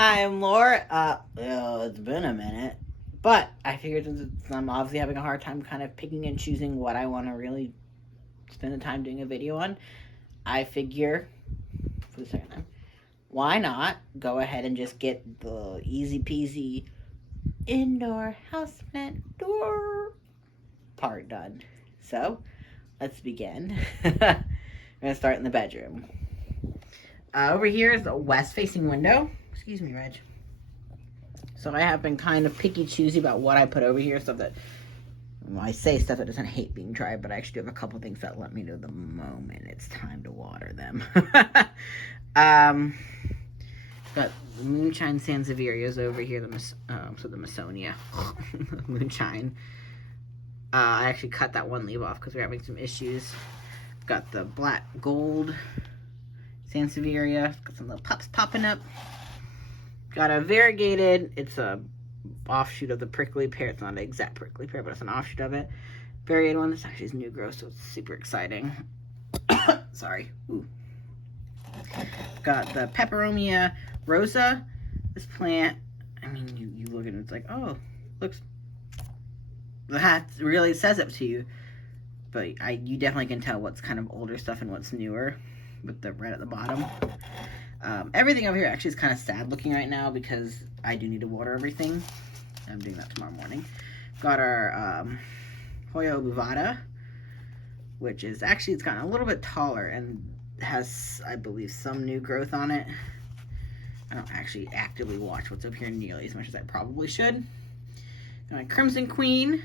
Hi, I'm Laura. Well, it's been a minute, but I figured since I'm obviously having a hard time kind of picking and choosing what I want to really spend the time doing a video on, I figure for the second time, why not go ahead and just get the easy peasy indoor houseplant door part done. So let's begin. We're gonna start in the bedroom. Over here is a west-facing window. Excuse me, Reg. So I have been kind of picky choosy about what I put over here, stuff that, well, I say stuff that doesn't hate being tried, but I actually do have a couple things that let me know the moment it's time to water them. Got moonshine sansevierias over here, the Masonia moonshine. I actually cut that one leaf off because we're having some issues. Got the black gold sansevieria, got some little pups popping up. Got a variegated, it's a offshoot of the prickly pear. It's not an exact prickly pear, but it's an offshoot of it. Variegated one. This actually is new growth, so it's super exciting. Sorry. Ooh. Got the Peperomia rosa. This plant, I mean, you look at it, it's like, oh, looks, that really says it to you. But you definitely can tell what's kind of older stuff and what's newer with the red at the bottom. Everything over here actually is kind of sad looking right now because I do need to water everything. I'm doing that tomorrow morning. Got our Hoya obuvata, which is actually, it's gotten a little bit taller and has, I believe, some new growth on it. I don't actually actively watch what's up here nearly as much as I probably should. Got my Crimson Queen,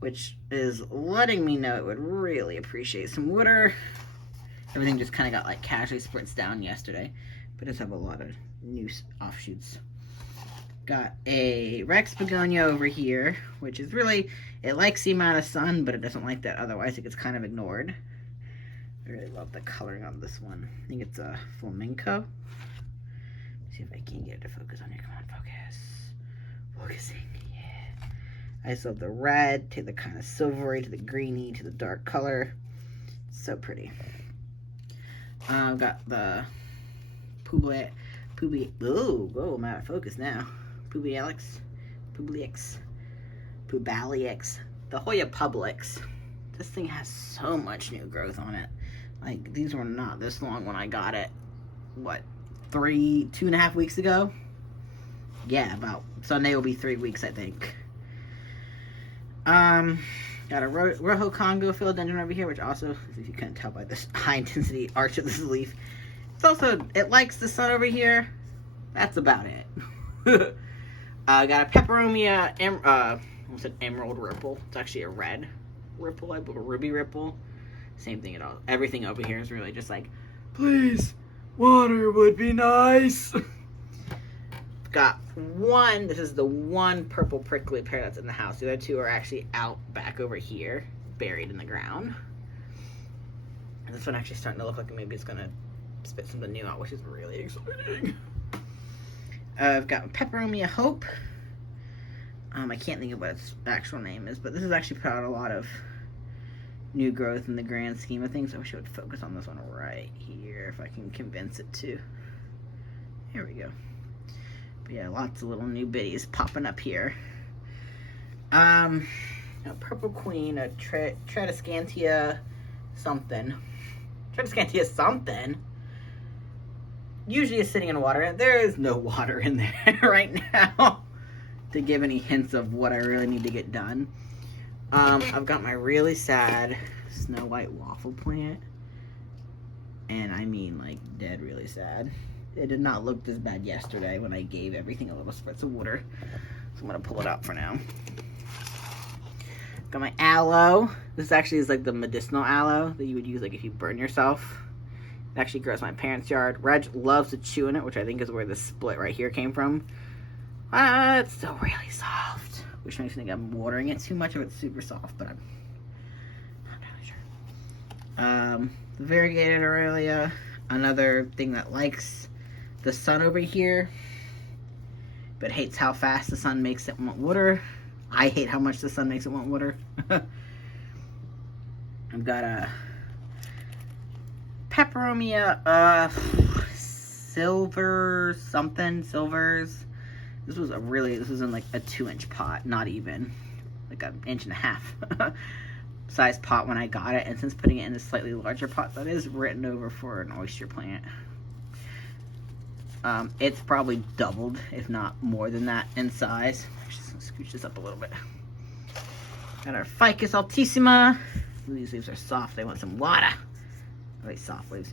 which is letting me know it would really appreciate some water. Everything just kind of got like casually spritzed down yesterday, but it does have a lot of new offshoots. Got a Rex begonia over here, which is really, it likes the amount of sun, but it doesn't like that otherwise. It gets kind of ignored. I really love the coloring on this one. I think it's a flamenco. Let's see if I can get it to focus on here. Come on, focus. Focusing, yeah. I just love the red to the kind of silvery to the greeny to the dark color. So pretty. Got the I'm out of focus now. Pubalix, the Hoya Publix. This thing has so much new growth on it. Like, these were not this long when I got it. What, 2.5 weeks ago? Yeah, about Sunday will be 3 weeks, I think. Got a Rojo Congo philodendron over here, which also, if you couldn't tell by this high intensity arch of this leaf, it's also, it likes the sun over here. That's about it. Got a Peperomia, I almost said emerald ripple. It's actually a red ripple, I believe, a ruby ripple. Same thing at all. Everything over here is really just like, please, water would be nice. Got one, this is the one purple prickly pear that's in the house. The other two are actually out back over here, buried in the ground. And this one actually starting to look like maybe it's gonna spit something new out, which is really exciting. I've got Peperomia Hope. I can't think of what its actual name is, but this has actually put out a lot of new growth in the grand scheme of things. I wish I would focus on this one right here if I can convince it to. Here we go. But yeah, lots of little new biddies popping up here. A Purple Queen, a Tradescantia something. Tradescantia something. Usually is sitting in water. There is no water in there right now to give any hints of what I really need to get done. I've got my really sad Snow White waffle plant. And I mean, like, dead really sad. It did not look this bad yesterday when I gave everything a little spritz of water. So I'm going to pull it out for now. Got my aloe. This actually is like the medicinal aloe that you would use like if you burn yourself. It actually grows in my parents' yard. Reg loves to chew in it, which I think is where this split right here came from. It's still really soft, which makes me think I'm watering it too much or it's super soft, but I'm not really sure. The variegated Aurelia, another thing that likes the sun over here, but hates how fast the sun makes it want water. I hate how much the sun makes it want water. I've got a Peperomia silvers. This was in like a 2-inch pot, not even like an 1.5 inch size pot when I got it. And since putting it in a slightly larger pot, that is written over for an oyster plant. It's probably doubled, if not more than that in size. Actually, just gonna scooch this up a little bit. Got our Ficus altissima. These leaves are soft, they want some water. Really soft leaves.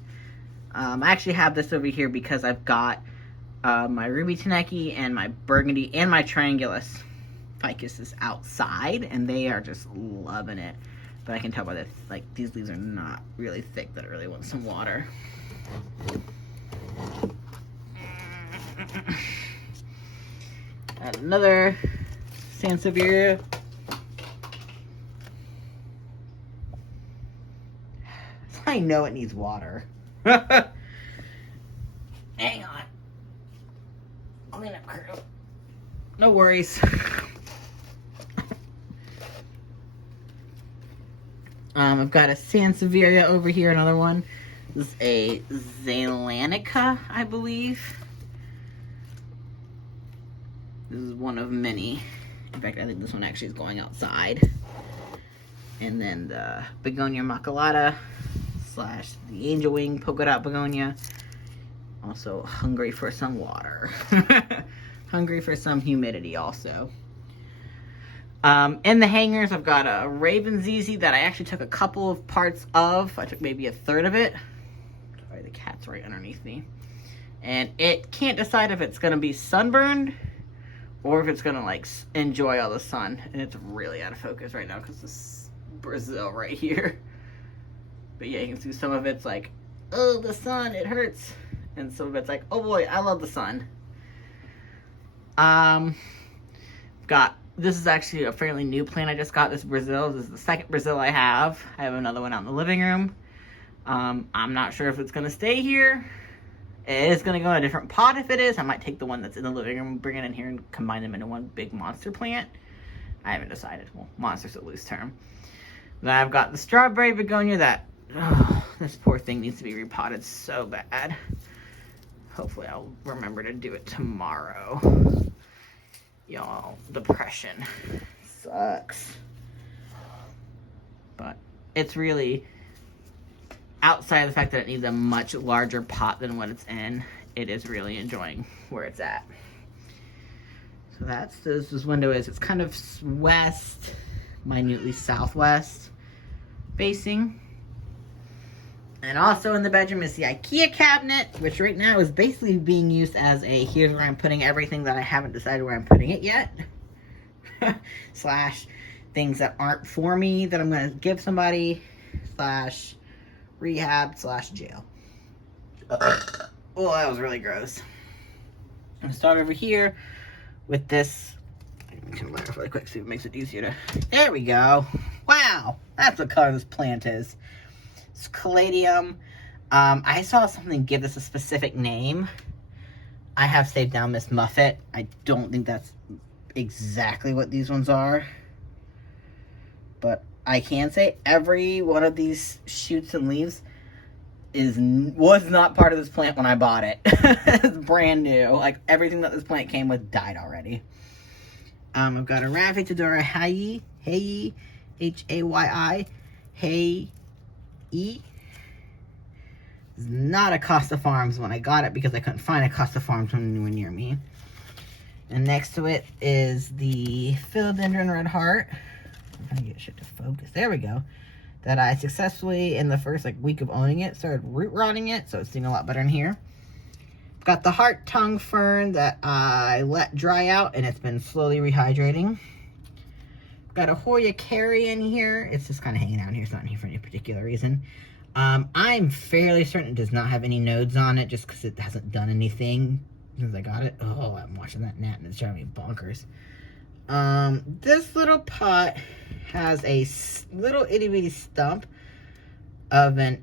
I actually have this over here because I've got my Ruby Taneki and my Burgundy and my Triangulus Ficuses outside, and they are just loving it. But I can tell by this, like, these leaves are not really thick, that I really want some water. Add another Sansevieria. I know it needs water. Hang on. Clean up crew. No worries. I've got a Sansevieria over here, another one. This is a Zeylanica, I believe. This is one of many. In fact, I think this one actually is going outside. And then the Begonia Maculata / the Angel Wing Polka Dot Begonia. Also hungry for some water. Hungry for some humidity also. In the hangers, I've got a Raven ZZ that I actually took a couple of parts of. I took maybe a third of it. Sorry, the cat's right underneath me. And it can't decide if it's going to be sunburned or if it's going to, like, enjoy all the sun. And it's really out of focus right now because this is Brazil right here. But yeah, you can see some of it's like, oh, the sun, it hurts. And some of it's like, oh boy, I love the sun. This is actually a fairly new plant I just got. This Brazil. This is the second Brazil I have. I have another one out in the living room. I'm not sure if it's going to stay here. It is going to go in a different pot if it is. I might take the one that's in the living room, bring it in here, and combine them into one big monster plant. I haven't decided. Well, monster's a loose term. Then I've got the strawberry begonia that, this poor thing needs to be repotted so bad. Hopefully I'll remember to do it tomorrow. Y'all, depression sucks. But it's really, outside of the fact that it needs a much larger pot than what it's in, it is really enjoying where it's at. So that's this window is. It's kind of west, minutely southwest facing. And also in the bedroom is the IKEA cabinet, which right now is basically being used as a, here's where I'm putting everything that I haven't decided where I'm putting it yet. / things that aren't for me that I'm going to give somebody. / rehab / jail. Oh, that was really gross. I'm going to start over here with this. I can laugh really quick, see if it makes it easier to. There we go. Wow, that's what color this plant is. It's Caladium. I saw something give this a specific name. I have saved down Miss Muffet. I don't think that's exactly what these ones are. But I can say every one of these shoots and leaves was not part of this plant when I bought it. It's brand new. Like, everything that this plant came with died already. I've got a Raphitodora Hayi, Hayi, Hayi. It's not a Costa Farms when I got it because I couldn't find a Costa Farms anywhere near me. And next to it is the Philodendron Red Heart. I'm trying to get shit to focus. There we go. That I successfully, in the first week of owning it, started root rotting it, so it's doing a lot better in here. Got the Heart Tongue Fern that I let dry out, and it's been slowly rehydrating. Got a Hoya Carey in here. It's just kind of hanging out in here. It's not in here for any particular reason. I'm fairly certain it does not have any nodes on it just because it hasn't done anything since I got it. Oh, I'm watching that gnat and it's driving me bonkers. This little pot has a little itty bitty stump of an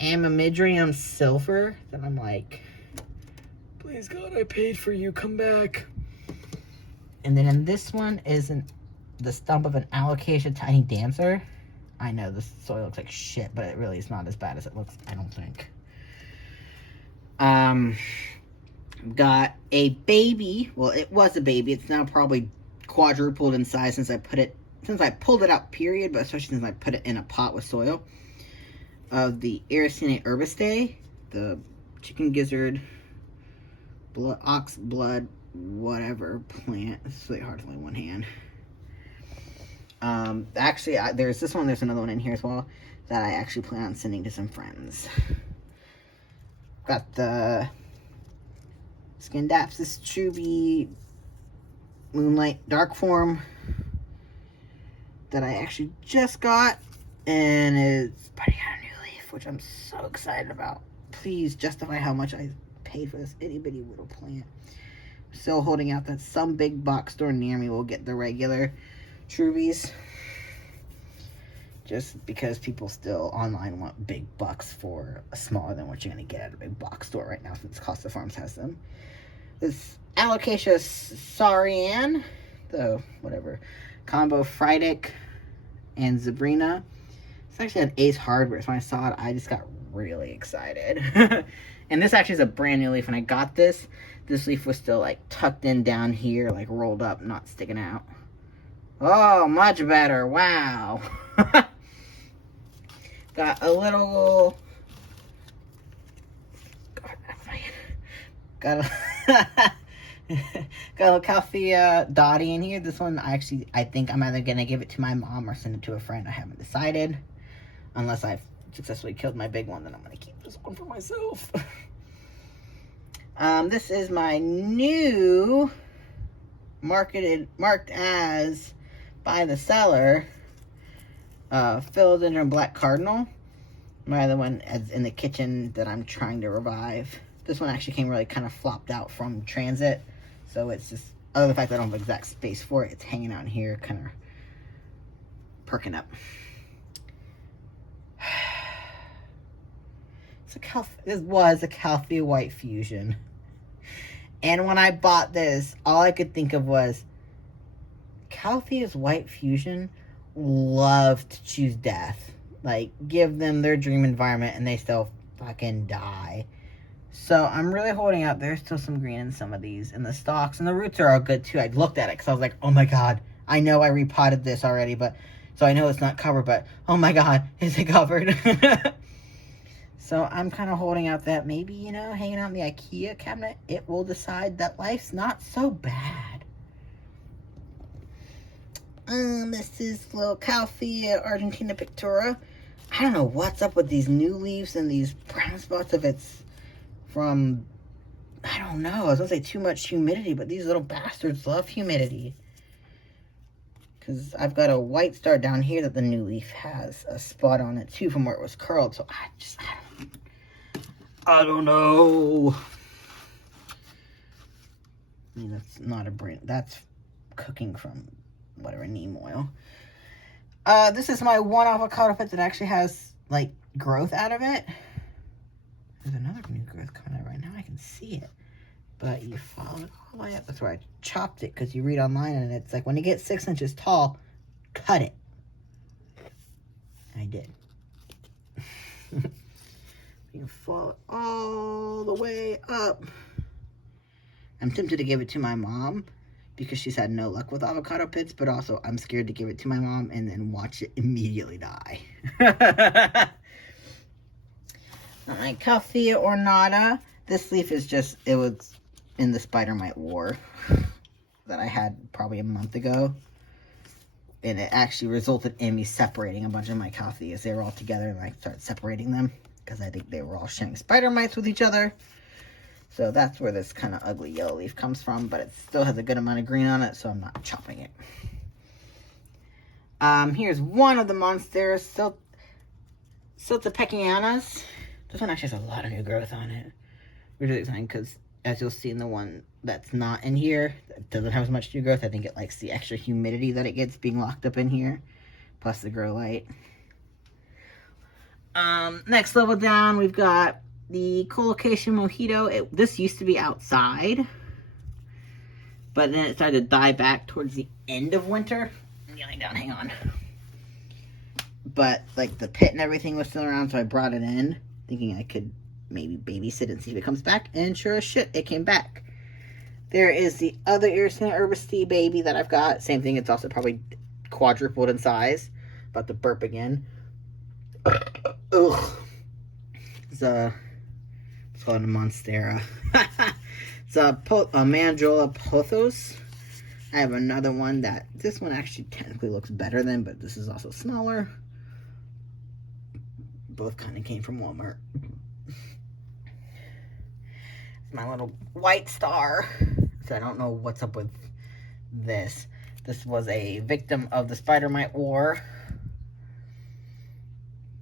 Amimidrium Silver that I'm like, please God, I paid for you, come back. And then in this one is the stump of an Alocasia Tiny Dancer. I know this soil looks like shit, but it really is not as bad as it looks, I don't think. Got a baby. Well, it was a baby. It's now probably quadrupled in size since I pulled it out, period, but especially since I put it in a pot with soil. Of the Ericinae herbaceae, the chicken gizzard, ox blood, whatever plant. It's really hard to lay one hand. Actually, there's this one. There's another one in here as well that I actually plan on sending to some friends. Got the Scindapsus Truby Moonlight Dark Form that I actually just got, and it's putting out a new leaf, which I'm so excited about. Please justify how much I paid for this itty bitty little plant. Still holding out that some big box store near me will get the regular Trubies, just because people still online want big bucks for smaller than what you're going to get at a big box store right now, since Costa Farms has them. This Alocasia Sarian, the whatever, combo Friedic and Zabrina. It's actually an Ace Hardware, so when I saw it, I just got really excited. And this actually is a brand new leaf. When I got this leaf was still like tucked in down here, like rolled up, not sticking out. Oh, much better. Wow. Got a little... God, got a... got a little Calthea Dottie in here. This one, I think I'm either going to give it to my mom or send it to a friend. I haven't decided. Unless I've successfully killed my big one, then I'm going to keep this one for myself. This is my new marked as by the seller Philodendron Black Cardinal. My other one is in the kitchen that I'm trying to revive. This one actually came really kind of flopped out from transit, so it's just, other than the fact that I don't have exact space for it, it's hanging out in here, kind of perking up. This was a Calthea White Fusion. And when I bought this, all I could think of was, Calthea's White Fusion love to choose death. Like, give them their dream environment and they still fucking die. So I'm really holding out. There's still some green in some of these. And the stalks and the roots are all good too. I looked at it because I was like, oh my god. I know I repotted this already, but so I know it's not covered, but oh my god, is it covered? So I'm kind of holding out that maybe, you know, hanging out in the IKEA cabinet, it will decide that life's not so bad. This is little Calthea Argentina Pictura. I don't know what's up with these new leaves and these brown spots, if it's from, I don't know, I was going to say too much humidity, but these little bastards love humidity. Because I've got a white star down here that the new leaf has a spot on it too from where it was curled. So I don't know. I mean, that's not a brand. That's cooking from whatever, neem oil. This is my one avocado pit that actually has like growth out of it. There's another new growth coming out right now. I can see it. But you follow it all the way up. That's where I chopped it, because you read online and it's like when you get 6 inches tall, cut it. I did. You follow it all the way up. I'm tempted to give it to my mom because she's had no luck with avocado pits, but also I'm scared to give it to my mom and then watch it immediately die. Alright, Calthea ornata. This leaf is just, it was in the spider mite war that I had probably a month ago, and it actually resulted in me separating a bunch of my Caltheas. They were all together and I started separating them because I think they were all sharing spider mites with each other. So that's where this kind of ugly yellow leaf comes from, but it still has a good amount of green on it, so I'm not chopping it. Here's one of the monsters, Siltepecianas. This one actually has a lot of new growth on it. Really exciting, because as you'll see in the one that's not in here, it doesn't have as much new growth. I think it likes the extra humidity that it gets being locked up in here, plus the grow light. Next level down, we've got the Colocation Mojito. This used to be outside, but then it started to die back towards the end of winter. I'm getting down, hang on. But like the pit and everything was still around, so I brought it in, thinking I could maybe babysit and see if it comes back. And sure as shit, it came back. There is the other Irrigation Herbacea baby that I've got. Same thing, it's also probably quadrupled in size. About to burp again. Ugh. It's called a Monstera. It's a Mandrola pothos. I have another one that, this one actually technically looks better than, but this is also smaller. Both kind of came from Walmart. My little white star. So I don't know what's up with this. This was a victim of the spider mite war.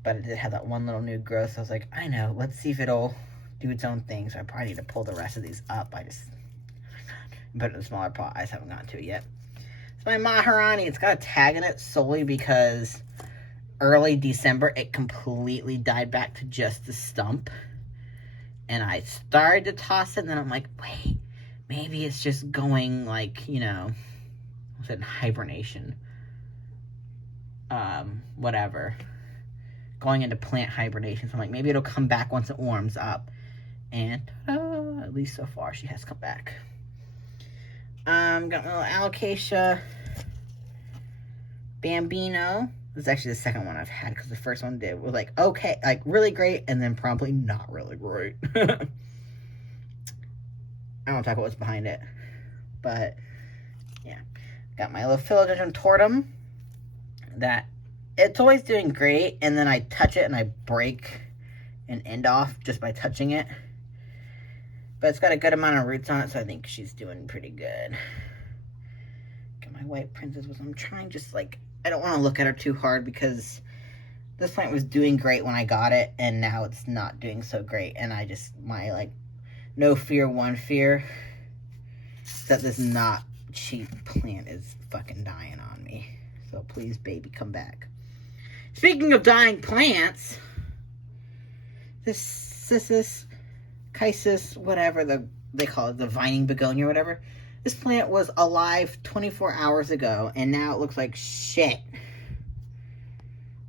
But it did have that one little new growth. So I was like, I know, let's see if it'll do its own thing. So I probably need to pull the rest of these up. I just put it in a smaller pot. I just haven't gotten to it yet. It's my Maharani. It's got a tag in it solely because early December, it completely died back to just the stump. And I started to toss it, and then I'm like, wait, maybe it's just going like, you know, I said hibernation. Whatever. Going into plant hibernation. So I'm like, maybe it'll come back once it warms up. And at least so far, she has come back. Got my little Alocasia Bambino. This is actually the second one I've had because the first one was like, okay, like really great, and then probably not really great. I won't talk about what's behind it. But, yeah. Got my little Philodendron tortum that it's always doing great, and then I touch it and I break an end off just by touching it. But it's got a good amount of roots on it, so I think she's doing pretty good. Got my white princess, which I'm trying just like, I don't want to look at her too hard because this plant was doing great when I got it, and now it's not doing so great. And I just, my like, no fear, one fear, that this not cheap plant is fucking dying on me. So please, baby, come back. Speaking of dying plants, this Cissus, Chisis, whatever they call it, the vining begonia or whatever. This plant was alive 24 hours ago, and now it looks like shit.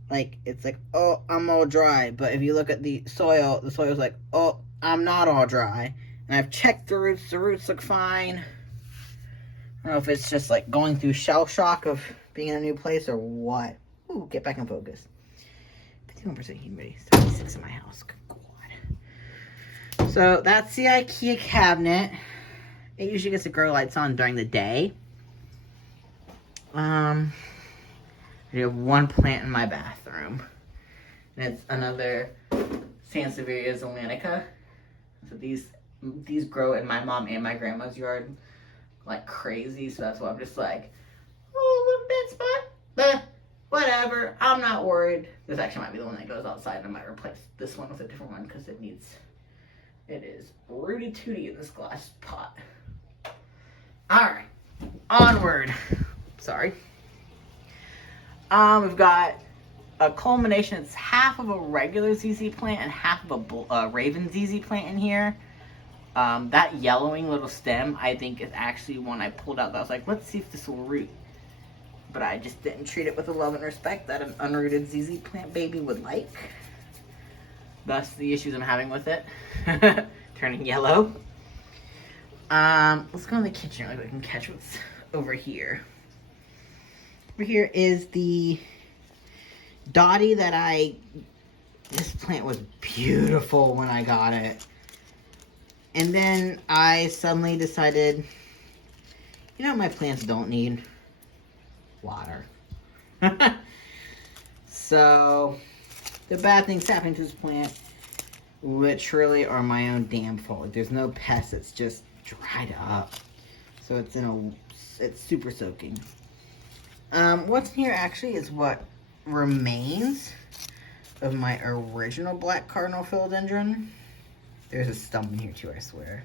Like, it's like, oh, I'm all dry. But if you look at the soil's like, oh, I'm not all dry. And I've checked the roots look fine. I don't know if it's just like going through shell shock of being in a new place or what. Ooh, get back in focus. 51% humidity, 76 in my house. Good God. So that's the IKEA cabinet. It usually gets the grow lights on during the day. I have one plant in my bathroom. And it's another Sansevieria zelanica. So these grow in my mom and my grandma's yard like crazy. So that's why I'm just like, oh, a little dead spot. But whatever. I'm not worried. This actually might be the one that goes outside, and I might replace this one with a different one because it is rooty tooty in this glass pot. Alright, onward. Sorry. We've got a culmination. It's half of a regular ZZ plant and half of a Raven ZZ plant in here. That yellowing little stem, I think, is actually one I pulled out that I was like, let's see if this will root. But I just didn't treat it with the love and respect that an unrooted ZZ plant baby would like. Thus the issues I'm having with it. Turning yellow. Let's go in the kitchen so I can catch what's over here. Over here is the Dottie that this plant was beautiful when I got it. And then I suddenly decided, you know what my plants don't need? Water. So, the bad things happening to this plant literally are my own damn fault. There's no pests, it's just dried up. So it's super soaking. What's in here actually is what remains of my original black cardinal philodendron. There's a stump in here too, I swear.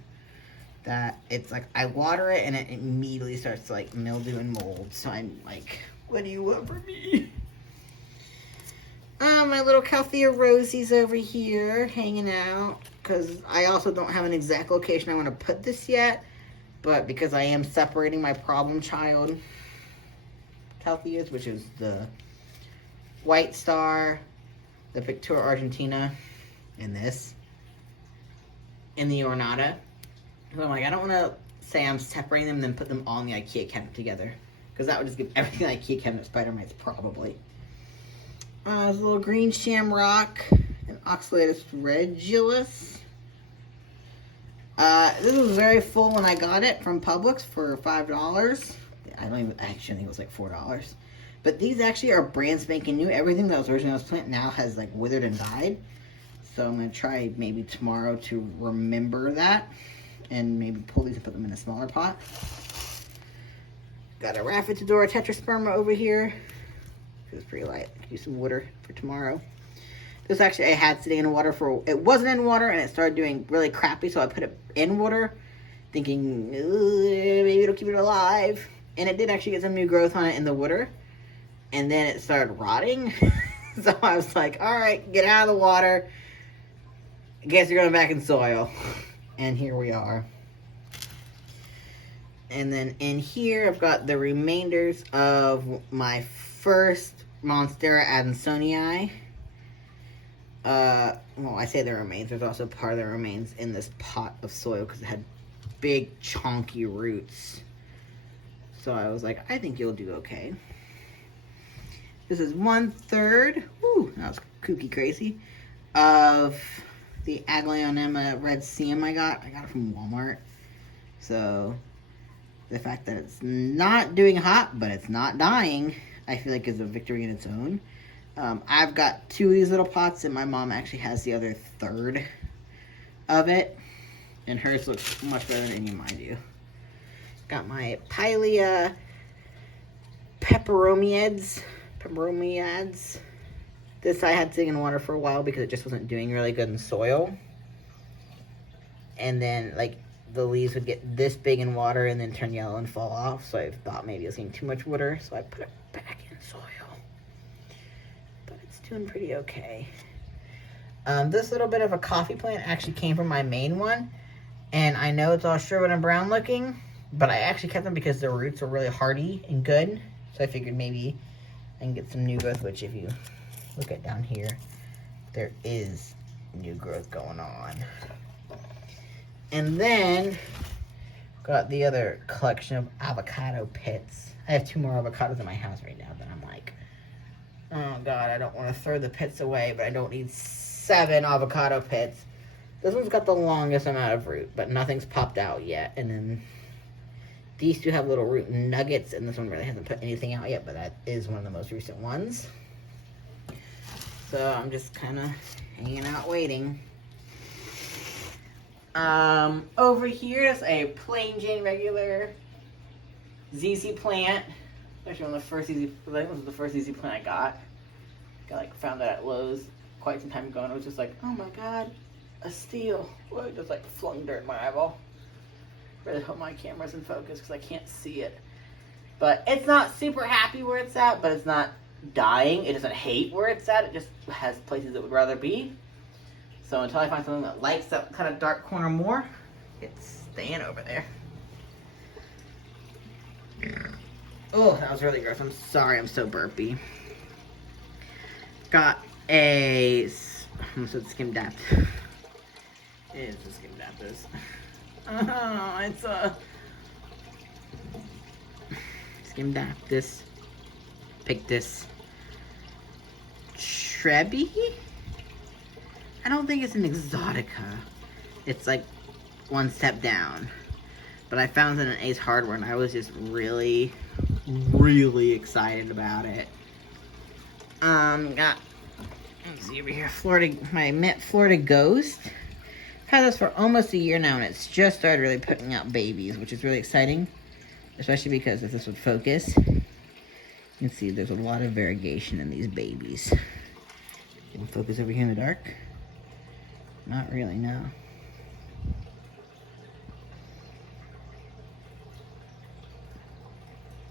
That it's like I water it and it immediately starts to like mildew and mold. So I'm like, what do you want from me? My little Calthea Rosie's over here hanging out because I also don't have an exact location I want to put this yet. But because I am separating my problem child Caltheas, which is the White Star, the Pictura Argentina, and this. in the Ornata. So I'm like, I don't want to say I'm separating them and then put them all in the IKEA cabinet together. Because that would just give everything IKEA cabinet spider mites, probably. There's a little green shamrock and oxalatus regulus. This was very full when I got it from Publix for $5. I actually think it was like $4. But these actually are brand spanking new. Everything that was originally Houseplant now has like withered and died. So I'm going to try maybe tomorrow to remember that. And maybe pull these and put them in a smaller pot. Got a Raffetadora Tetrasperma over here. It was pretty light. I could use some water for tomorrow. This actually I had sitting in water for, it wasn't in water and it started doing really crappy, so I put it in water thinking maybe it'll keep it alive. And it did actually get some new growth on it in the water. And then it started rotting. So I was like, all right, get out of the water. I guess you're going back in soil. And here we are. And then in here, I've got the remainders of my first Monstera Adansonii. Well, I say the remains. There's also part of the remains in this pot of soil because it had big, chonky roots. So I was like, I think you'll do okay. This is 1/3. Woo, that was kooky crazy. Of the Aglaonema Red Siam I got. I got it from Walmart. So the fact that it's not doing hot, but it's not dying, I feel like is a victory in its own. I've got 2 of these little pots, and my mom actually has the other 1/3 of it. And hers looks much better than any of mine do. Got my Pilea peperomiads. This I had sitting in water for a while because it just wasn't doing really good in soil. And then, like, the leaves would get this big in water and then turn yellow and fall off. So I thought maybe it was getting too much water, so I put it back in soil. But it's doing pretty okay. This little bit of a coffee plant actually came from my main one. And I know it's all shriveled and brown looking, but I actually kept them because the roots are really hardy and good. So I figured maybe I can get some new growth, which if you look at down here, there is new growth going on. And then got the other collection of avocado pits. I have 2 more avocados in my house right now that I'm like, oh God, I don't want to throw the pits away, but I don't need 7 avocado pits. This one's got the longest amount of root, but nothing's popped out yet. And then these 2 have little root nuggets, and this one really hasn't put anything out yet, but that is one of the most recent ones. So I'm just kind of hanging out waiting. Over here is a plain Jane regular ZZ plant. Actually one of the first ZZ, I think it was the first ZZ plant I got. Found that at Lowe's quite some time ago, and it was just like, oh my God, a steal. Well, it just like flung dirt in my eyeball. Really hope my camera's in focus because I can't see it. But it's not super happy where it's at, but it's not dying. It doesn't hate where it's at. It just has places it would rather be. So until I find something that likes that kind of dark corner more, it's staying over there. Oh, that was really gross. I'm sorry, I'm so burpy. Got a, I almost said skim dapped. It is a skim dapped. Oh, it's a skim daptus, pictus, Trebi? I don't think it's an exotica. It's like one step down. But I found it in Ace Hardware and I was just really, really excited about it. Got, let's see over here, my Mint Florida Ghost. I've had this for almost a year now and it's just started really putting out babies, which is really exciting. Especially because if this would focus, you can see there's a lot of variegation in these babies. Can you focus over here in the dark? Not really, no.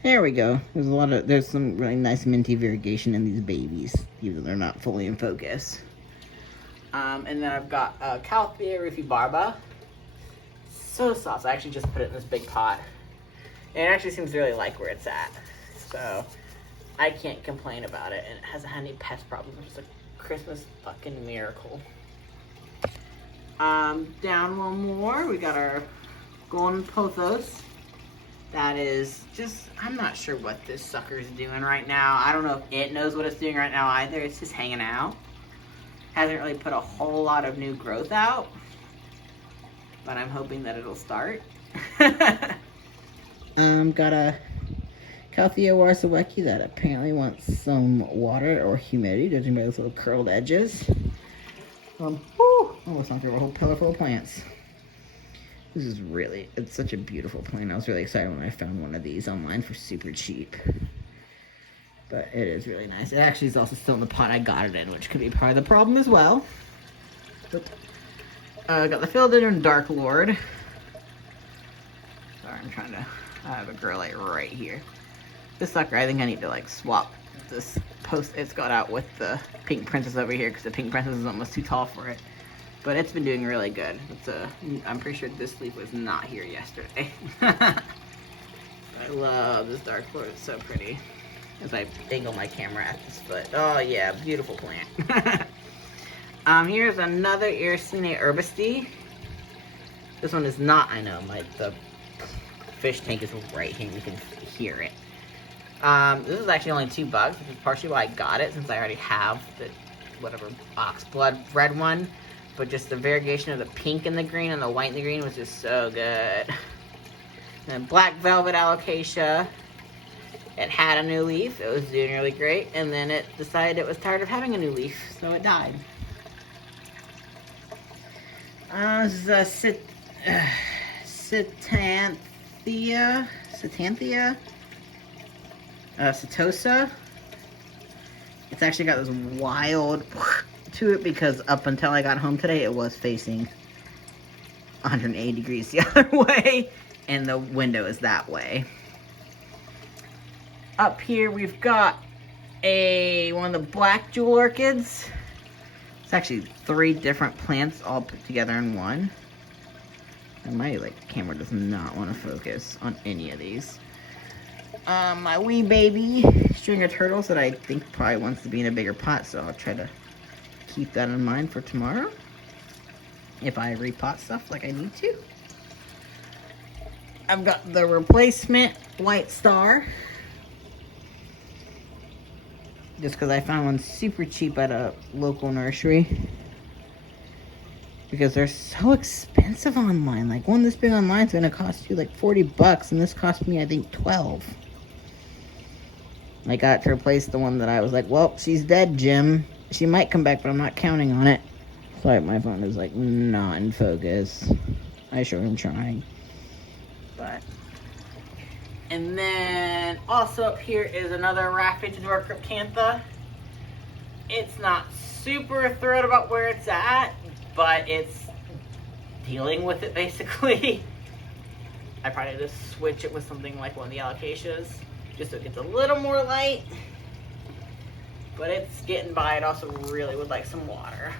There we go. There's some really nice minty variegation in these babies, even though they're not fully in focus. And then I've got Calthea rufibarba. So soft. I actually just put it in this big pot. And it actually seems to really like where it's at. So I can't complain about it. And it hasn't had any pest problems, which is a Christmas fucking miracle. Down one more, we got our golden pothos. That is just, I'm not sure what this sucker's doing right now. I don't know if it knows what it's doing right now either. It's just hanging out. Hasn't really put a whole lot of new growth out, but I'm hoping that it'll start. Got a Calthea warsaweki that apparently wants some water or humidity, judging by those little curled edges. Almost knocked over a whole pillar full of plants. This is really, it's such a beautiful plant. I was really excited when I found one of these online for super cheap. But it is really nice. It actually is also still in the pot I got it in, which could be part of the problem as well. Got the philodendron Dark Lord. Sorry, I'm trying to, I have a grow light right here. This sucker, I think I need to like swap this post it's got out with the pink princess over here, because the pink princess is almost too tall for it. But it's been doing really good. I'm pretty sure this leaf was not here yesterday. I love this Dark Lord, it's so pretty. As I angle my camera at this foot. Oh yeah, beautiful plant. Here's another Iracine herbacea. This one is not, I know, the fish tank is right here, you can hear it. This is actually only $2, which is partially why I got it, since I already have the, whatever, oxblood red one. But just the variegation of the pink and the green and the white and the green was just so good. And black velvet alocasia. It had a new leaf. It was doing really great. And then it decided it was tired of having a new leaf, so it died. This is a Citanthia. Setosa. It's actually got this wild to it because up until I got home today, it was facing 180 degrees the other way, and the window is that way. Up here we've got one of the black jewel orchids. It's actually 3 different plants all put together in one. And my camera does not want to focus on any of these. My wee baby string of turtles that I think probably wants to be in a bigger pot, so I'll try to keep that in mind for tomorrow if I repot stuff like I need to. I've got the replacement white star, just because I found one super cheap at a local nursery, because they're so expensive online. Like, one this big online is going to cost you like $40, and this cost me I think 12. I got to replace the one that I was like, well, she's dead, Jim. She might come back, but I'm not counting on it. Sorry, my phone is like not in focus. I sure am trying. But, and then also up here is another Raphidor cryptantha. It's not super thrilled about where it's at, but it's dealing with it basically. I probably just switch it with something like one of the alocasias, just so it gets a little more light. But it's getting by. It also really would like some water.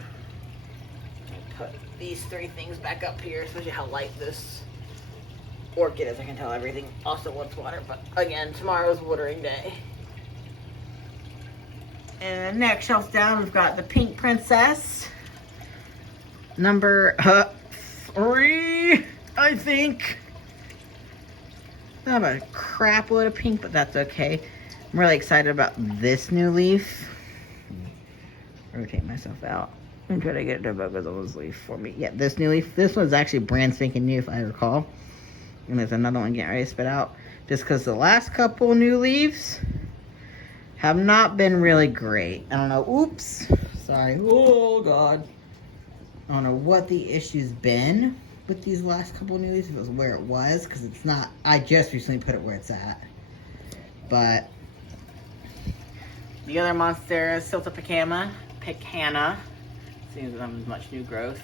Put these 3 things back up here, especially how light this orchid is. I can tell everything also wants water, but again, tomorrow's watering day. And next shelf down, we've got the pink princess. Number 3, I think. Not a crap load of pink, but that's okay. I'm really excited about this new leaf. Rotate myself out and try to get it to focus on this leaf for me. Yeah, this new leaf. This one's actually brand spanking new, if I recall. And there's another one getting ready to spit out. Just because the last couple new leaves have not been really great. I don't know. Oops. Sorry. Oh, God. I don't know what the issue's been with these last couple new leaves. If it was where it was, because it's not. I just recently put it where it's at. But the other Monstera, Silta Picana, seems to have much new growth.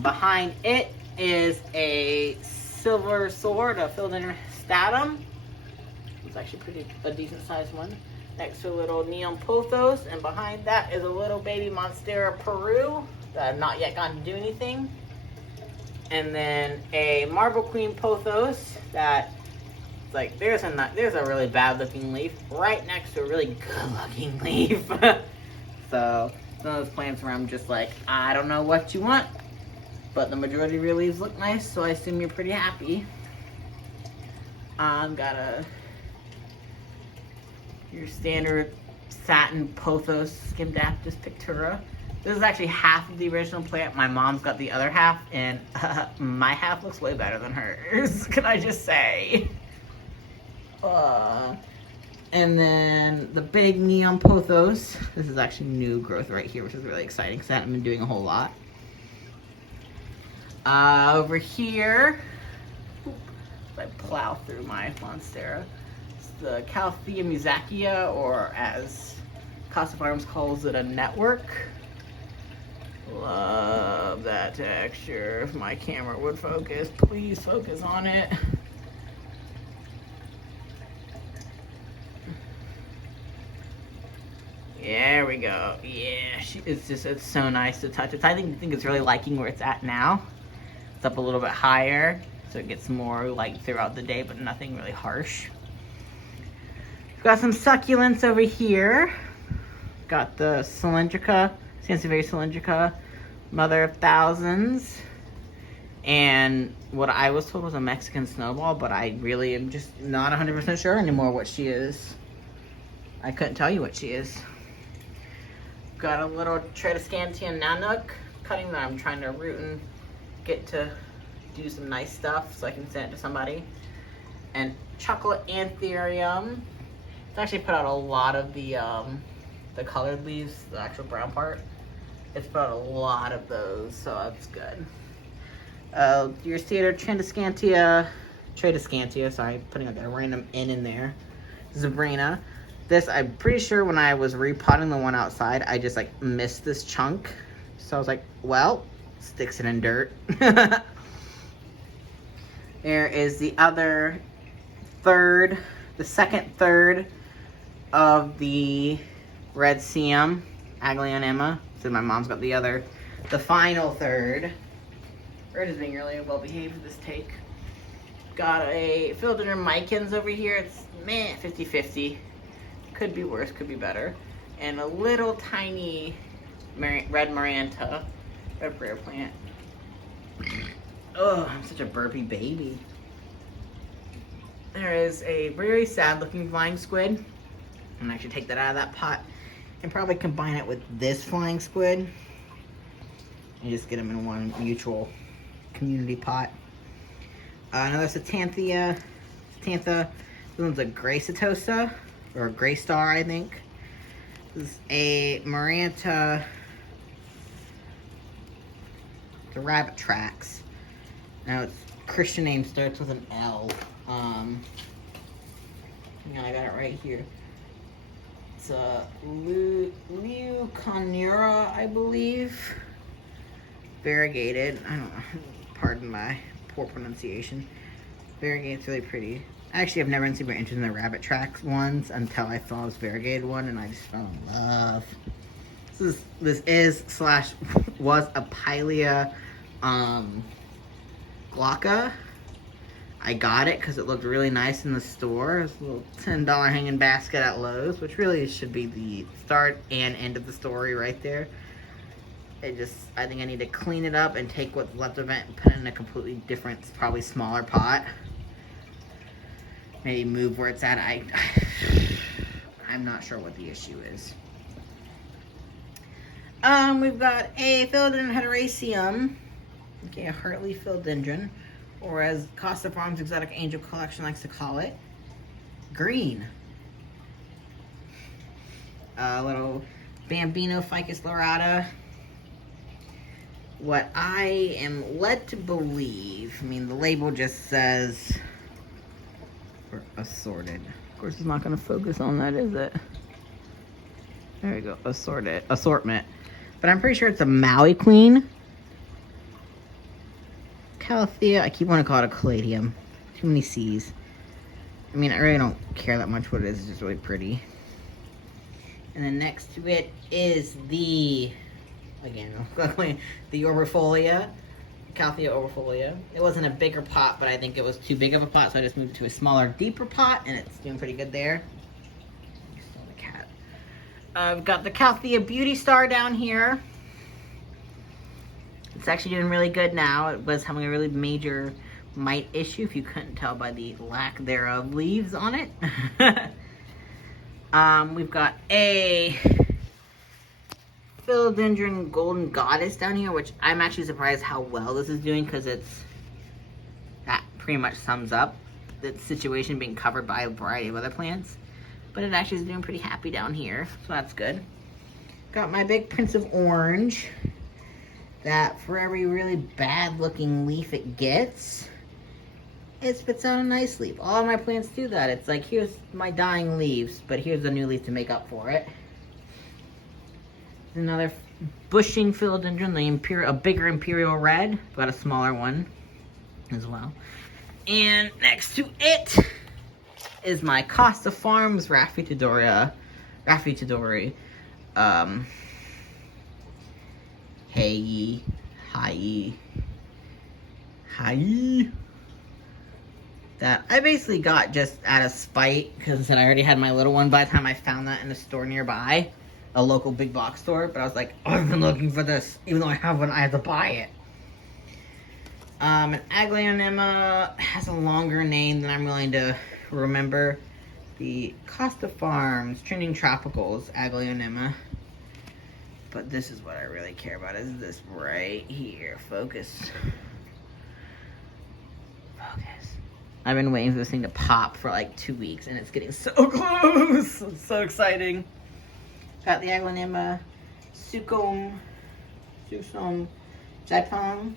Behind it is a silver sword, a philodendron statum. It's actually a decent sized one. Next to a little neon pothos, and behind that is a little baby Monstera Peru that I've not yet gotten to do anything. And then a Marble Queen pothos that, like, there's a really bad looking leaf right next to a really good looking leaf. So some of those plants where I'm just like, I don't know what you want, but the majority of your leaves look nice, so I assume you're pretty happy. Got your standard satin pothos Skimdaptis pictura. This is actually half of the original plant. My mom's got the other half, and my half looks way better than hers, can I just say? And then the big neon pothos. This is actually new growth right here, which is really exciting because I haven't been doing a whole lot. Over here, I plow through my monstera. It's the Calthea musacchia, or as Casa Farms calls it, a network. Love that texture. If my camera would focus, please focus on it. There we go. Yeah, it's so nice to touch. I think it's really liking where it's at now. It's up a little bit higher, so it gets more light throughout the day, but nothing really harsh. Got some succulents over here. Got the cylindrica, Sansevieria cylindrica, mother of thousands. And what I was told was a Mexican snowball, but I really am just not 100% sure anymore what she is. I couldn't tell you what she is. Got a little Tradescantia nanook cutting that I'm trying to root and get to do some nice stuff so I can send it to somebody. And chocolate anthurium. It's actually put out a lot of the colored leaves, the actual brown part. It's put out a lot of those, so that's good. Your standard Tradescantia, sorry, putting like a random N in there. Zabrina. This, I'm pretty sure when I was repotting the one outside, I just like missed this chunk. So I was like, well, sticks it in dirt. There is the other third, the second third of the red Siam, Aglionema. So my mom's got the final third. Red is being really well behaved for this take. Got a philodendron Micans over here. It's meh, 50-50. Could be worse, could be better. And a little tiny red Maranta, red prayer plant. Oh, I'm such a burpy baby. There is a very sad looking flying squid. I'm gonna actually take that out of that pot and probably combine it with this flying squid and just get them in one mutual community pot. Another Satantha. This one's a gray Setosa, or a gray star, I think. This is a Maranta, the rabbit tracks. Now its Christian name starts with an L. Yeah, I got it right here. It's a Leuconura, I believe. Variegated. I don't know. Pardon my poor pronunciation. Variegated's really pretty. Actually, I've never been super interested in the rabbit tracks ones until I saw this variegated one, and I just fell in love. This was a Pilea glauca. I got it because it looked really nice in the store. It's a little $10 hanging basket at Lowe's, which really should be the start and end of the story right there. I think I need to clean it up and take what's left of it and put it in a completely different, probably smaller pot. Maybe move where it's at. I'm not sure what the issue is. We've got a philodendron heteroecium. Okay, a heartleaf philodendron, or as Casa Farms Exotic Angel Collection likes to call it, green. A little Bambino Ficus lorata. What I am led to believe, I mean, the label just says we're assorted. Of course, it's not going to focus on that, is it? There we go, assortment. But I'm pretty sure it's a Maui Queen. Calthea, I keep wanting to call it a caladium. Too many C's. I mean, I really don't care that much what it is. It's just really pretty. And then next to it is the, again, the Orbifolia. Calthea orbifolia. It wasn't a bigger pot, but I think it was too big of a pot, so I just moved it to a smaller, deeper pot, and it's doing pretty good there. Still the cat. I've got the Calthea Beauty Star down here. It's actually doing really good now. It was having a really major mite issue, if you couldn't tell by the lack thereof leaves on it. We've got a philodendron golden goddess down here, which I'm actually surprised how well this is doing, because that pretty much sums up the situation being covered by a variety of other plants. But it actually is doing pretty happy down here, so that's good. Got my big Prince of Orange, that for every really bad looking leaf it gets, it spits out a nice leaf. All my plants do that. It's like, here's my dying leaves, but here's a new leaf to make up for it. Another bushing philodendron, a bigger imperial red. Got a smaller one as well. And next to it is my Costa Farms Raffitadori. Hey, hi. That I basically got just out of spite, because I already had my little one by the time I found that in a store nearby, a local big box store. But I was like, oh, I've been looking for this, even though I have one, I have to buy it. An Aglaonema has a longer name than I'm willing to remember. The Costa Farms Trending Tropicals Aglaonema. But this is what I really care about, is this right here. Focus. I've been waiting for this thing to pop for like 2 weeks, and it's getting so close. It's so exciting. Got the Aglaonema Susom Jaipong.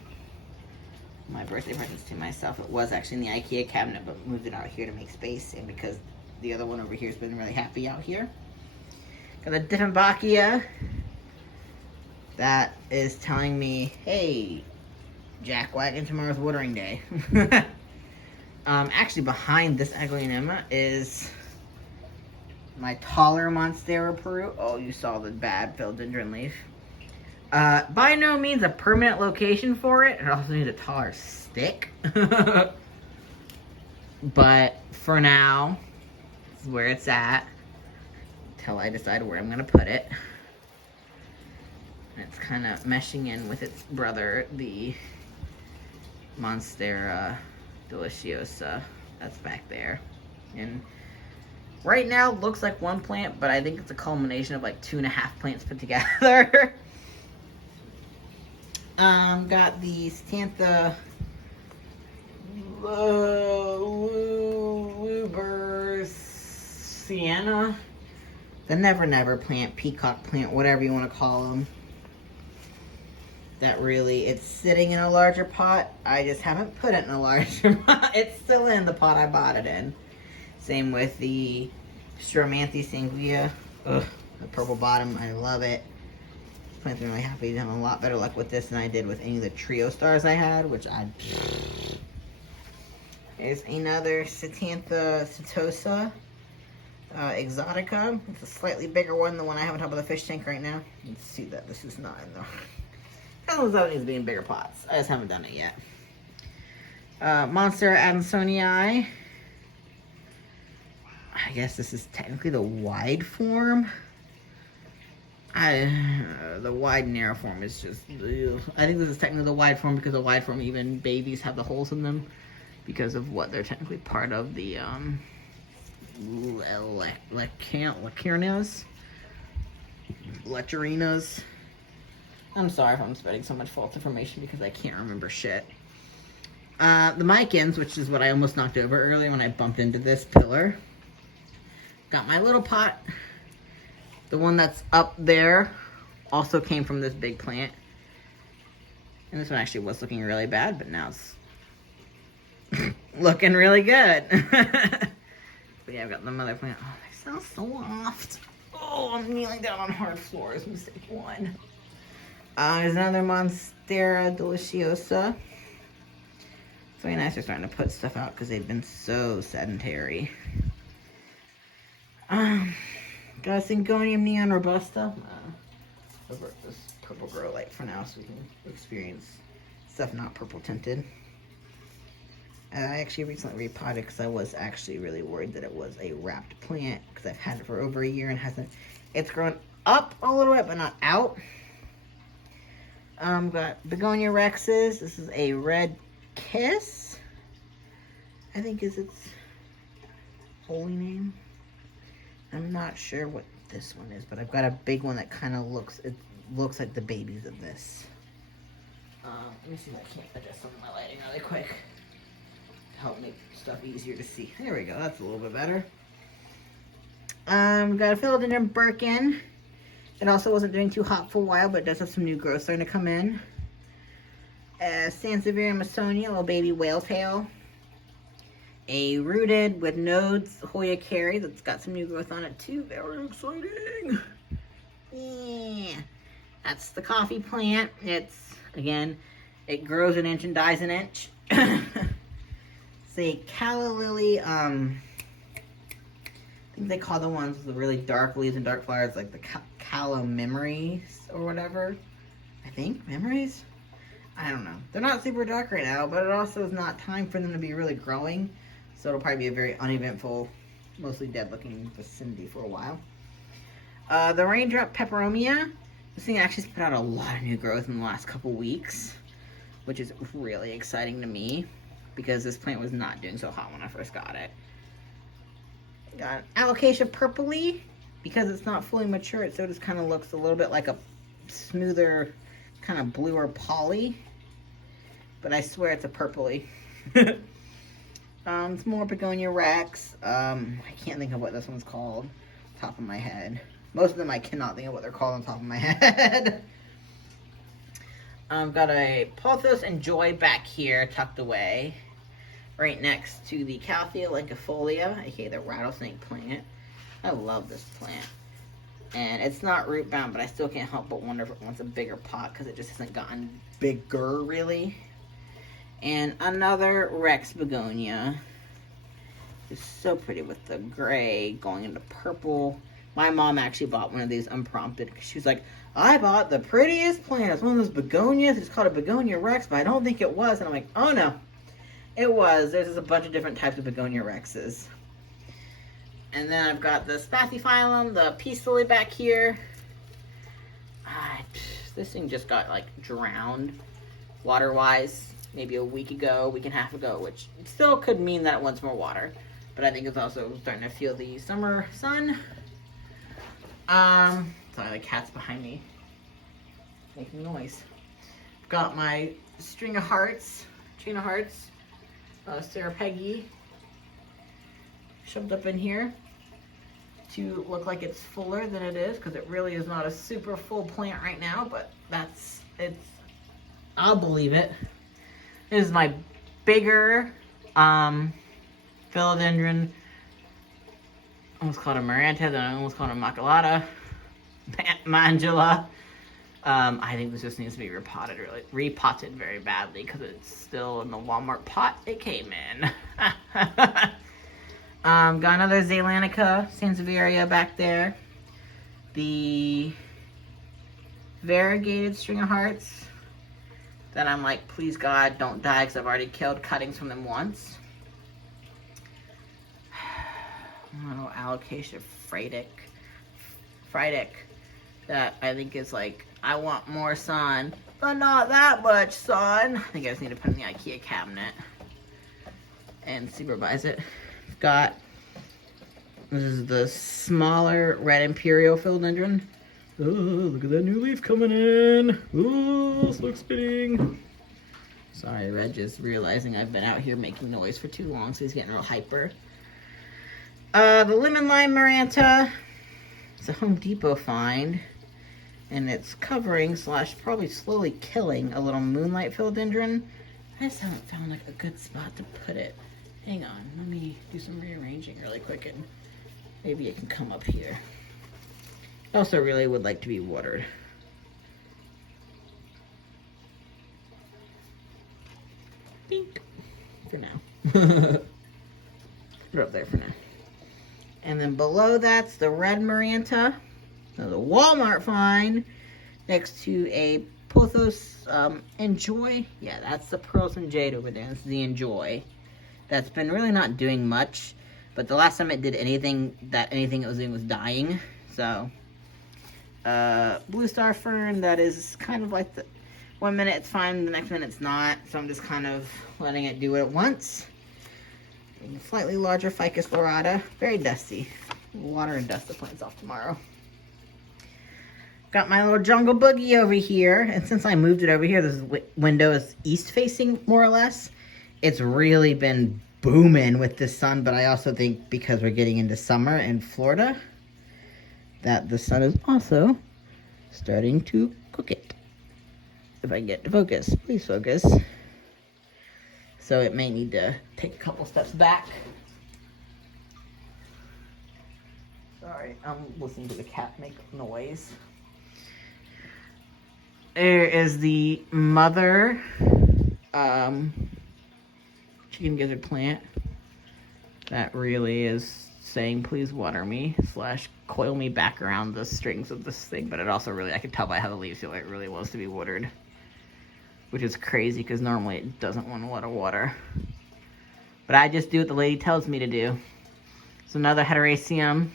My birthday presents to myself. It was actually in the IKEA cabinet, but moved it out here to make space, and because the other one over here has been really happy out here. Got a Dieffenbachia that is telling me, hey, jackwagon, tomorrow's watering day. Actually behind this Aglaonema is my taller Monstera Peru. Oh, you saw the bad philodendron leaf. By no means a permanent location for it. It also needs a taller stick. But for now, this is where it's at until I decide where I'm gonna put it. And it's kind of meshing in with its brother, the Monstera Deliciosa. That's back there. And right now it looks like one plant, but I think it's a culmination of like 2.5 plants put together. Got the Stantha Luber Sienna, the Never Never plant, peacock plant, whatever you want to call them. That really, it's sitting in a larger pot. I just haven't put it in a larger pot. It's still in the pot I bought it in. Same with the Stromanthe Sanguia. Ugh, the purple bottom, I love it. Plants are really happy to have a lot better luck with this than I did with any of the trio stars I had, which There's another Stantha Setosa Exotica. It's a slightly bigger one, the one I have on top of the fish tank right now. You can see that this is not in the... That needs to be in bigger pots. I just haven't done it yet. Monstera Adansonii. I guess this is technically the wide form. The wide narrow form is just... Ugh. I think this is technically the wide form, because the wide form, even babies have the holes in them because of what they're technically part of, the Lecherinas. I'm sorry if I'm spreading so much false information because I can't remember shit. The Mycans, which is what I almost knocked over earlier when I bumped into this pillar. Got my little pot. The one that's up there also came from this big plant. And this one actually was looking really bad, but now it's looking really good. But yeah, I've got the mother plant. Oh, they sound so soft. Oh, I'm kneeling down on hard floors. Mistake one. There's another Monstera Deliciosa. It's really nice they're starting to put stuff out because they've been so sedentary. Got a Syngonium Neon Robusta. Avert this purple grow light for now so we can experience stuff not purple tinted. I actually recently repotted because I was actually really worried that it was a wrapped plant because I've had it for over a year and hasn't. It's grown up a little bit but not out. Got Begonia Rexes. This is a Red Kiss, I think is its holy name. I'm not sure what this one is, but I've got a big one that kind of looks like the babies of this. Let me see if I can't adjust some of my lighting really quick to help make stuff easier to see. There we go. That's a little bit better. Got a Philodendron Birkin. It also wasn't doing too hot for a while, but it does have some new growth starting to come in. Sansevieria Masonia, little baby whale tail. A rooted with nodes Hoya Carey that's got some new growth on it too. Very exciting. Yeah. That's the coffee plant. It's, again, it grows an inch and dies an inch. It's a calla lily, I think they call the ones with the really dark leaves and dark flowers like the calla memories or whatever. I think, memories? I don't know. They're not super dark right now, but it also is not time for them to be really growing. So it'll probably be a very uneventful, mostly dead looking vicinity for a while. The Raindrop Peperomia. This thing actually has put out a lot of new growth in the last couple weeks, which is really exciting to me because this plant was not doing so hot when I first got it. Got Alocasia Purpley. Because it's not fully mature, it so just kind of looks a little bit like a smoother, kind of bluer poly. But I swear it's a purpley. Some more Begonia Rex. I can't think of what this one's called. Top of my head. Most of them I cannot think of what they're called on top of my head. Got a Pothos Enjoy back here, tucked away. Right next to the Calthea Lentifolia, aka the rattlesnake plant. I love this plant. And it's not root bound, but I still can't help but wonder if it wants a bigger pot because it just hasn't gotten bigger, really. And another Rex Begonia. It's so pretty with the gray going into purple. My mom actually bought one of these unprompted because she was like, I bought the prettiest plant. It's one of those begonias. It's called a Begonia Rex, but I don't think it was. And I'm like, oh no, it was. There's just a bunch of different types of Begonia Rexes. And then I've got the Spathiphyllum, the Peace Lily back here. This thing just got like drowned water-wise maybe a week and a half ago, which still could mean that it wants more water. But I think it's also starting to feel the summer sun. Sorry, the cat's behind me making noise. Got my Chain of Hearts, Sarah Peggy, shoved up in here to look like it's fuller than it is, because it really is not a super full plant right now, but I'll believe it. This is my bigger philodendron. Almost called a Maranta, then I almost called a Maculata. Mandula. I think this just needs to be repotted very badly because it's still in the Walmart pot it came in. Got another Zeylanica Sansevieria back there. The variegated String of Hearts that I'm like, please God, don't die because I've already killed cuttings from them once. Oh, Alocasia Friedic. That I think is like, I want more sun, but not that much sun. I think I just need to put it in the IKEA cabinet and supervise it. This is the smaller red imperial philodendron. Oh, look at that new leaf coming in. Oh, so exciting. Sorry, Red just realizing I've been out here making noise for too long, so he's getting real hyper. The lemon lime Maranta. It's a Home Depot find. And it's covering / probably slowly killing a little moonlight philodendron. I just haven't found like a good spot to put it. Hang on, let me do some rearranging really quick and maybe it can come up here. I also really would like to be watered. Bink. For now. Put it up there for now. And then below that's the red Maranta. There's a Walmart find next to a Pothos Enjoy. Yeah, that's the Pearls and Jade over there. This is the Enjoy. That's been really not doing much, but the last time it did anything it was doing was dying. So, Blue Star Fern, that is kind of like One minute it's fine, the next minute it's not. So I'm just kind of letting it do what it wants. Slightly larger ficus lorata, very dusty. Water and dust the plants off tomorrow. Got my little jungle boogie over here, and since I moved it over here, this window is east facing more or less. It's really been booming with the sun, but I also think because we're getting into summer in Florida, that the sun is also starting to cook it. If I can get to focus, please focus. So it may need to take a couple steps back. Sorry, I'm listening to the cat make noise. There is the mother chicken gizzard plant that really is saying, please water me / coil me back around the strings of this thing. But it also really, I can tell by how the leaves feel, it really wants to be watered. Which is crazy because normally it doesn't want a lot of water. But I just do what the lady tells me to do. So another heteroecium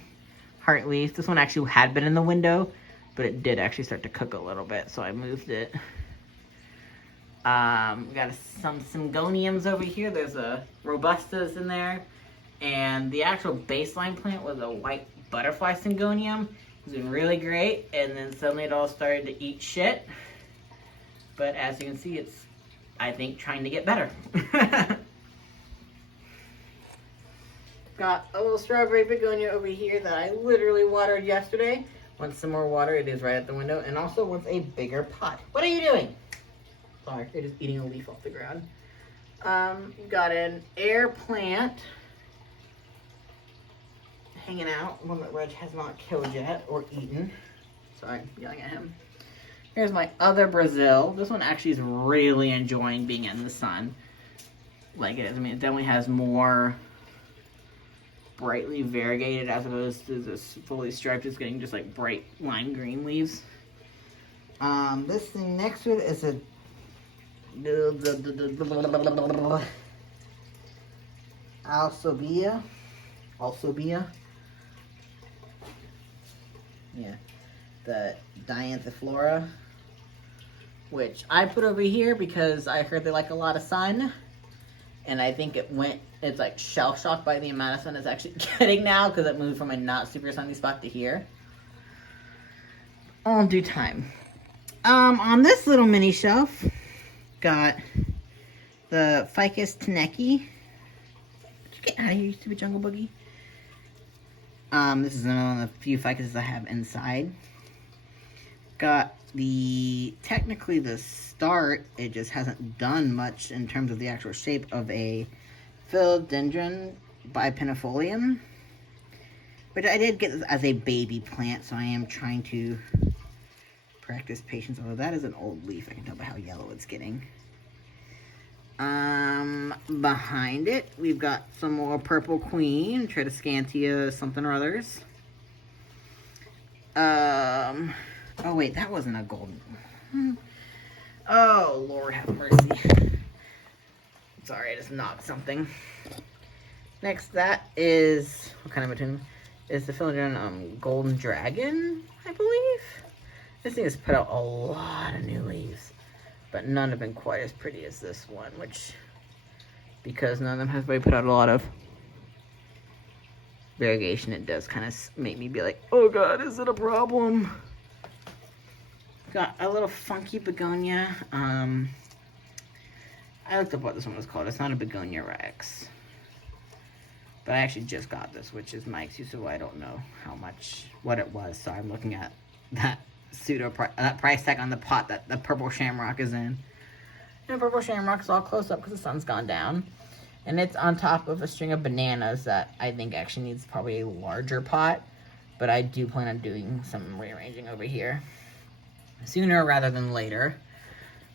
heart leaf. This one actually had been in the window, but it did actually start to cook a little bit, so I moved it. We got some syngoniums over here. There's a robustas in there. And the actual baseline plant was a white butterfly syngonium. It was doing really great, and then suddenly it all started to eat shit. But as you can see, it's, I think, trying to get better. Got a little strawberry begonia over here that I literally watered yesterday. Wants some more water. It is right at the window. And also wants a bigger pot. What are you doing? Sorry, you're just eating a leaf off the ground. You've got an air plant hanging out. One that Reg has not killed yet or eaten. Sorry, I'm yelling at him. Here's my other Brazil. This one actually is really enjoying being in the sun. Like it is. I mean, it definitely has more brightly variegated as opposed to this fully striped. It's getting just like bright lime green leaves. This thing next to it is a Alsobia. Yeah. The Dianthiflora, which I put over here because I heard they like a lot of sun, and I think it's like shell shocked by the amount of sun it's actually getting now because it moved from a not super sunny spot to here. All in due time. On this little mini shelf, got the Ficus teneki. Get out of here, you stupid jungle boogie. This is one of the few ficuses I have inside. Got technically the start, it just hasn't done much in terms of the actual shape of a philodendron bipennifolium, which I did get as a baby plant, so I am trying to practice patience, although that is an old leaf. I can tell by how yellow it's getting. Behind it, we've got some more purple queen, Tradescantia something or others. Oh wait, that wasn't a golden. Oh, Lord have mercy. Sorry, I just knocked something. Next, that is, what kind of material? Is the philodendron golden dragon, I believe. This thing has put out a lot of new leaves, but none have been quite as pretty as this one, which, because none of them have really put out a lot of variegation, it does kind of make me be like, oh God, is it a problem? Got a little funky begonia. I looked up what this one was called. It's not a begonia rex. But I actually just got this, which is my excuse of why I don't know what it was. So I'm looking at that that price tag on the pot that the purple shamrock is in. And purple shamrock is all close up because the sun's gone down. And it's on top of a string of bananas that I think actually needs probably a larger pot. But I do plan on doing some rearranging over here sooner rather than later.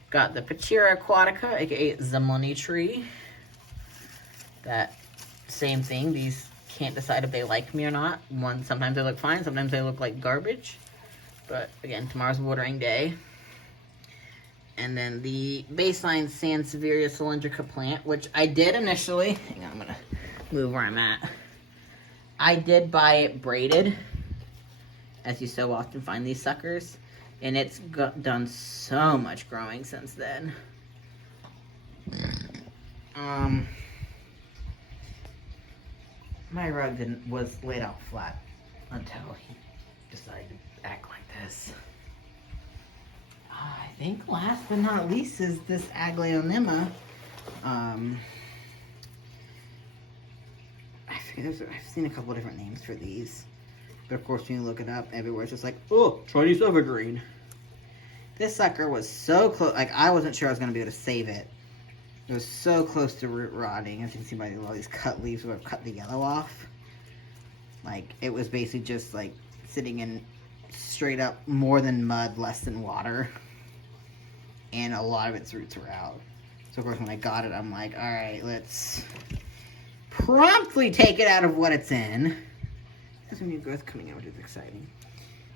Got the Pachira aquatica, aka the money tree. That same thing. These can't decide if they like me or not. Sometimes they look fine, sometimes they look like garbage. But again, tomorrow's watering day. And then the baseline Sansevieria cylindrica plant, which I did initially. Hang on, I'm gonna move where I'm at. I did buy it braided, as you so often find these suckers. And it's done so much growing since then. My rug was laid out flat until he decided to act like this. I think last but not least is this Aglaonema. I've seen a couple of different names for these. But of course when you look it up, everywhere it's just like, oh, Chinese evergreen. This sucker was so close, like I wasn't sure I was going to be able to save it. It was so close to root rotting, as you can see by all these cut leaves where I've cut the yellow off. Like, it was basically just like sitting in straight up more than mud, less than water. And a lot of its roots were out. So of course when I got it, I'm like, alright, let's promptly take it out of what it's in. There's some new growth coming out, which is exciting.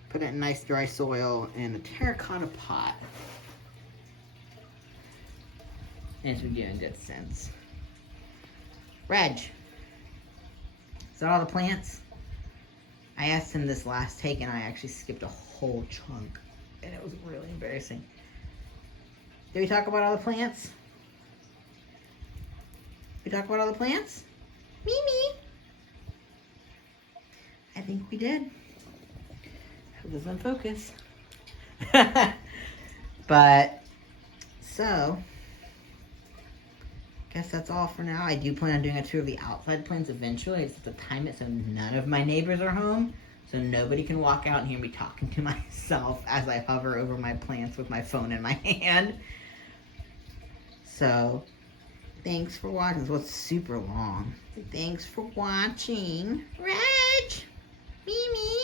Put it in nice dry soil in a terracotta pot. And it's been doing good since. Reg, is that all the plants? I asked him this last take and I actually skipped a whole chunk. And it was really embarrassing. Did we talk about all the plants? We talk about all the plants? Mimi! I think we did. Hope this is on focus. But, so, guess that's all for now. I do plan on doing a tour of the outside plants eventually. I just have to time it so none of my neighbors are home. So nobody can walk out and hear me talking to myself as I hover over my plants with my phone in my hand. So, thanks for watching. This was super long. Thanks for watching. Reg! Mimi!